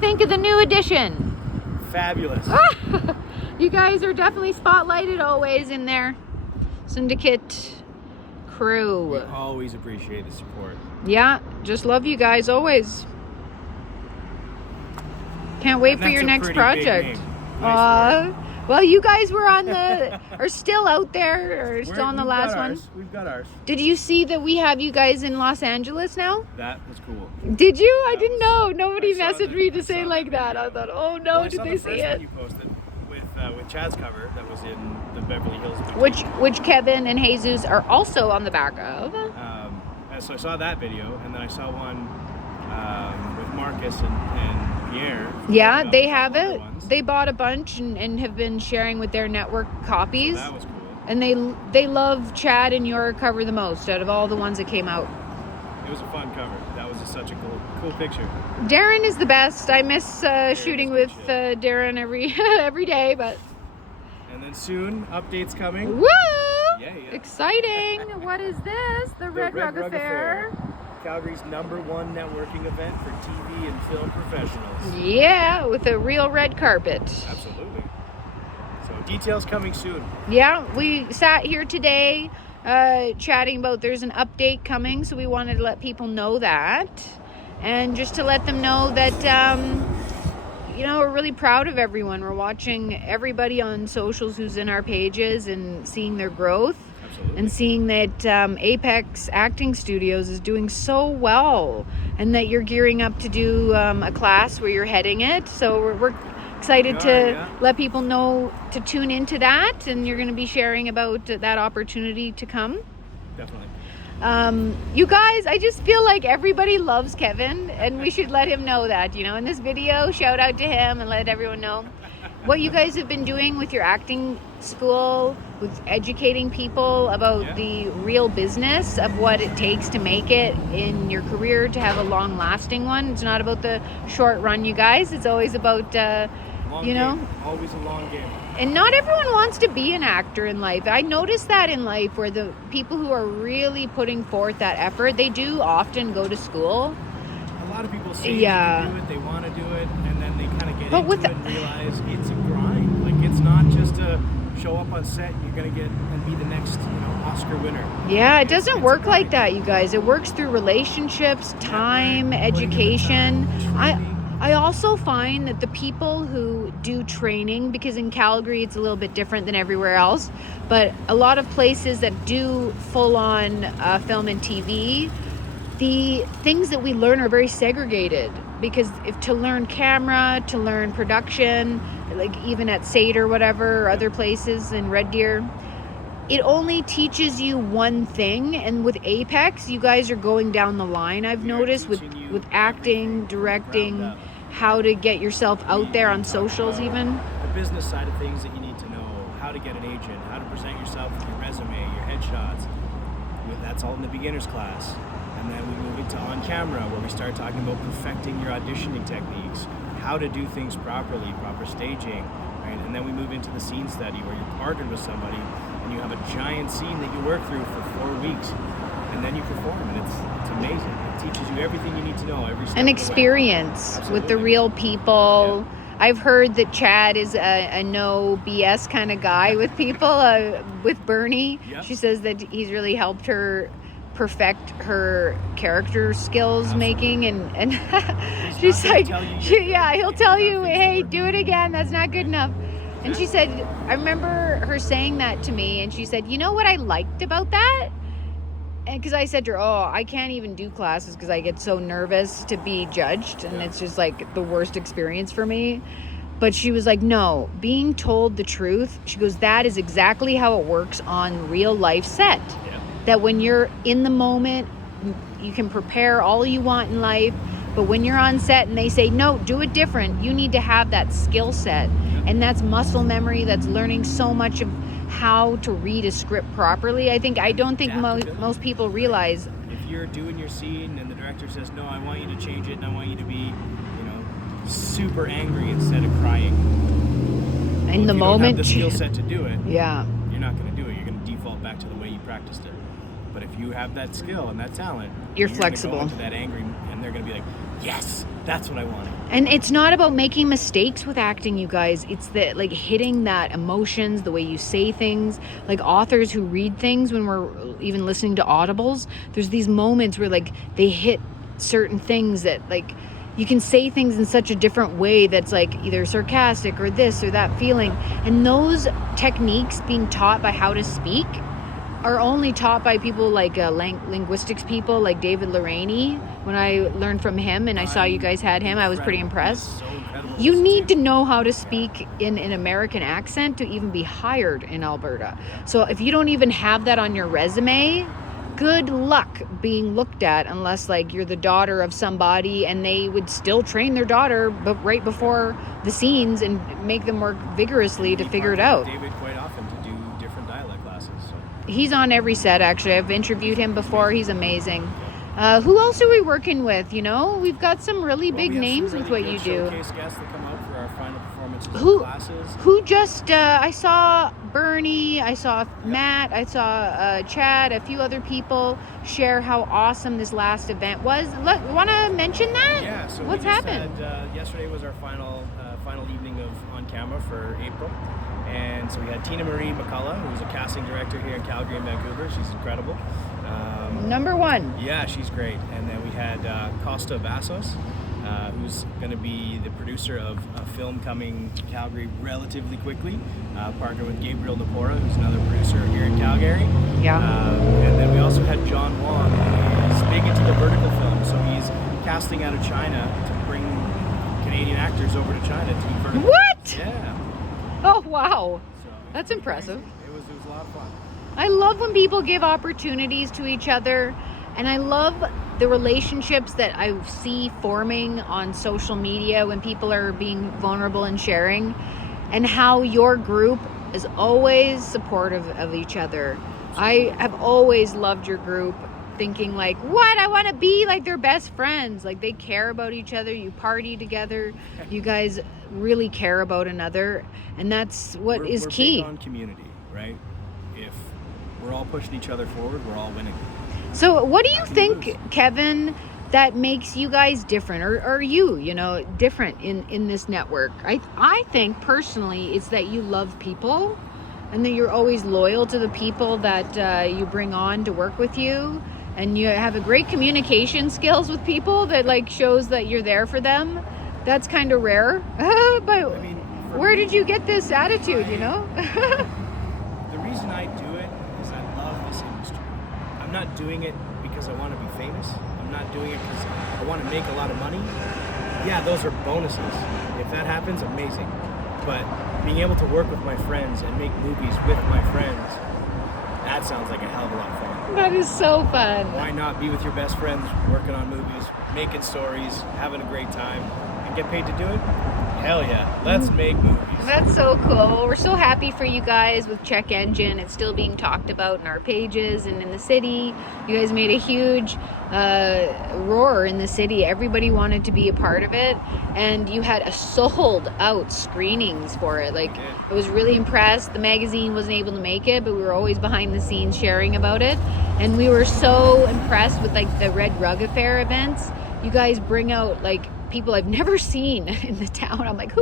think of the new edition? Fabulous. You guys are definitely spotlighted always in there. Syndicate crew. We always appreciate the support. Yeah, just love you guys always. Can't wait for your next project. Well, you guys were on are still out there, or still on the last one? We've got ours. Did you see that we have you guys in Los Angeles now? That was cool. Did you? I didn't know. Nobody messaged me to say like that. I thought, oh no, did they see it? You posted with Chad's cover that was in the Beverly Hills boutique. Which Kevin and Jesus are also on the back of. So I saw that video, and then I saw one with Marcus and Pierre. Yeah, they have it. They bought a bunch and have been sharing with their network copies. So that was cool. And they love Chad and your cover the most out of all the ones that came out. It was a fun cover. That was just such a cool picture. Darren is the best. I miss shooting with Darren every day, but. And then soon, updates coming. Woo! Yeah. Exciting! What is this? The Red Rug Affair. Calgary's #1 networking event for TV and film professionals. Yeah, with a real red carpet. Absolutely. So details coming soon. Yeah, we sat here today chatting about there's an update coming, so we wanted to let people know that. And just to let them know that, we're really proud of everyone. We're watching everybody on socials who's in our pages and seeing their growth. And seeing that Apex Acting Studios is doing so well, and that you're gearing up to do a class where you're heading it. So we're excited to let people know to tune into that, and you're going to be sharing about that opportunity to come. Definitely. You guys, I just feel like everybody loves Kevin, and we should let him know that, in this video. Shout out to him and let everyone know what you guys have been doing with your acting school, with educating people about the real business of what it takes to make it in your career, to have a long-lasting one. It's not about the short run, you guys. It's always about, game. Always a long game. And not everyone wants to be an actor in life. I noticed that in life, where the people who are really putting forth that effort, they do often go to school. A lot of people say they can do it, they want to do it, and then they kind of get into it and realize it's a grind. Like, it's not just a show up on set and you're going to get and be the next Oscar winner. Yeah, it doesn't work like that, you guys. It works through relationships, time, education. I also find that the people who do training, because in Calgary it's a little bit different than everywhere else, but a lot of places that do full-on film and TV, the things that we learn are very segregated, because to learn camera, to learn production, like even at SAIT or whatever, or other places in Red Deer, it only teaches you one thing. And with Apex, you guys are going down the line, I've noticed, with acting, directing, how to get yourself out there on socials even. The business side of things that you need to know, how to get an agent, how to present yourself with your resume, your headshots. That's all in the beginner's class. And then we move into on camera, where we start talking about perfecting your auditioning techniques, how to do things properly, proper staging, right? And then we move into the scene study, where you're partnered with somebody and you have a giant scene that you work through for 4 weeks, and then you perform, and it's amazing. It teaches you everything you need to know every step An of the way. experience with the real people. Yeah. I've heard that Chad is a no BS kind of guy with people. With Bernie, she says that he's really helped her perfect her character skills making, and she's like, he'll tell you, hey, do it again, that's not good enough. And she said, I remember her saying that to me, and she said, you know what I liked about that? And because I said to her, I can't even do classes because I get so nervous to be judged, and it's just like the worst experience for me. But she was like, no, being told the truth, she goes, that is exactly how it works on real life set. That when you're in the moment, you can prepare all you want in life, but when you're on set and they say, no, do it different, you need to have that skill set. And that's muscle memory, that's learning so much of how to read a script properly. I don't think most people realize. If you're doing your scene and the director says, no, I want you to change it, and I want you to be, super angry instead of crying. In the moment, you don't have the skill set to do it. Yeah. You're not going to do it. You're going to default back to the way you practiced it. But if you have that skill and that talent, You're gonna flexible. go into that angry, and they're going to be like, yes, that's what I wanted. And it's not about making mistakes with acting, you guys. It's the like hitting that emotions, the way you say things. Like authors who read things, when we're even listening to audibles, there's these moments where like they hit certain things that like you can say things in such a different way that's like either sarcastic or this or that feeling. And those techniques being taught by how to speak are only taught by people like linguistics people like David Lorraine. When I learned from him and I saw you guys had him, I was pretty impressed. So incredible. You need to know how to speak in an American accent to even be hired in Alberta. So if you don't even have that on your resume, good luck being looked at, unless like you're the daughter of somebody and they would still train their daughter but right before the scenes and make them work vigorously to figure it out. David quite often to do different dialect classes. So. He's on every set, actually. I've interviewed him before. He's amazing. Who else are we working with? You know, we've got some really big names with what you do. Showcase guests that come out for our final performances and classes. Who just, I saw Bernie, I saw Matt, I saw Chad, a few other people share how awesome this last event was. Look, want to mention that? Yeah, so what's we just happened? Had, yesterday was our final evening of On Camera for April. And so we had Tina Marie McCullough, who's a casting director here in Calgary and Vancouver. She's incredible. Number one. Yeah, she's great. And then we had Costa Vassos, who's going to be the producer of a film coming to Calgary relatively quickly, partnered with Gabriel Napora, who's another producer here in Calgary. Yeah. And then we also had John Wong, who's big into the vertical film, so he's casting out of China to bring Canadian actors over to China to do vertical. What? Yeah. Oh, wow. So That's impressive. It was a lot of fun. I love when people give opportunities to each other, and I love the relationships that I see forming on social media when people are being vulnerable and sharing, and how your group is always supportive of each other. I have always loved your group, thinking like, what? I want to be like their best friends. Like they care about each other. You party together. You guys really care about another, and that's what is key. Big on community, right? If we're all pushing each other forward, we're all winning. So what do you think, Kevin, that makes you guys different, or you know, different in this network? I think personally it's that you love people and that you're always loyal to the people that you bring on to work with you, and you have a great communication skills with people that like shows that you're there for them. That's kind of rare. But I mean, where did you get this attitude, you know? The reason I do it is I love this industry. I'm not doing it because I want to be famous. I'm not doing it because I want to make a lot of money. Yeah, those are bonuses. If that happens, amazing. But being able to work with my friends and make movies with my friends, that sounds like a hell of a lot of fun. That is so fun. Why not be with your best friends, working on movies, making stories, having a great time, and get paid to do it? Hell yeah, let's make movies. That's so cool. We're so happy for you guys with Check Engine. It's still being talked about in our pages and in the city. You guys made a huge roar in the city. Everybody wanted to be a part of it, and you had a sold out screenings for it. Like, I was really impressed. The magazine wasn't able to make it, but we were always behind the scenes sharing about it, and we were so impressed with like the Red Rug Affair events. You guys bring out like people I've never seen in the town. I'm like,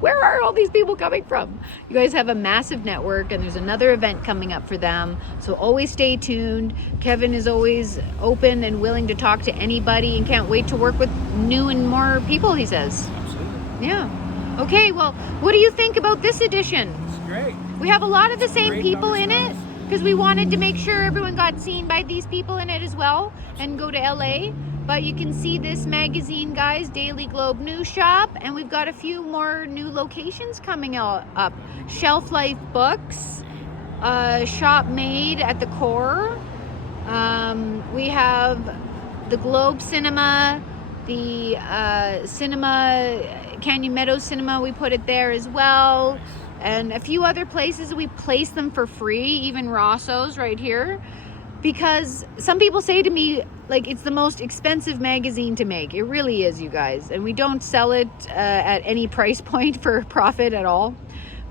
where are all these people coming from? You guys have a massive network, and there's another event coming up for them. So always stay tuned. Kevin is always open and willing to talk to anybody and can't wait to work with new and more people, he says. Absolutely. Yeah. Okay, well, what do you think about this edition? It's great. We have a lot of the same Great people in it numbers. because we wanted to make sure everyone got seen by these people in it as well and go to LA. But you can see this magazine, guys, Daily Globe News Shop, and we've got a few more new locations coming up. Shelf Life Books, Shop Made at the Core. We have the Globe Cinema, the Canyon Meadows Cinema, we put it there as well. And a few other places we place them for free, even Rosso's right here. Because some people say to me, like, it's the most expensive magazine to make. It really is, you guys. And we don't sell it at any price point for profit at all.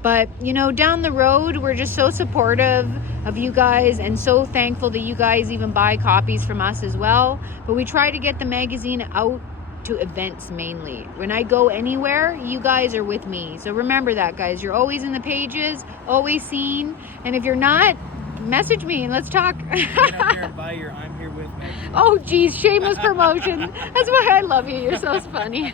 But, you know, down the road, we're just so supportive of you guys and so thankful that you guys even buy copies from us as well. But we try to get the magazine out to events mainly. When I go anywhere, you guys are with me. So remember that, guys. You're always in the pages, always seen. And if you're not, message me and let's talk. Get out there and buy your I'm Here With magazine. Oh, geez, shameless promotion. That's why I love you. You're so funny.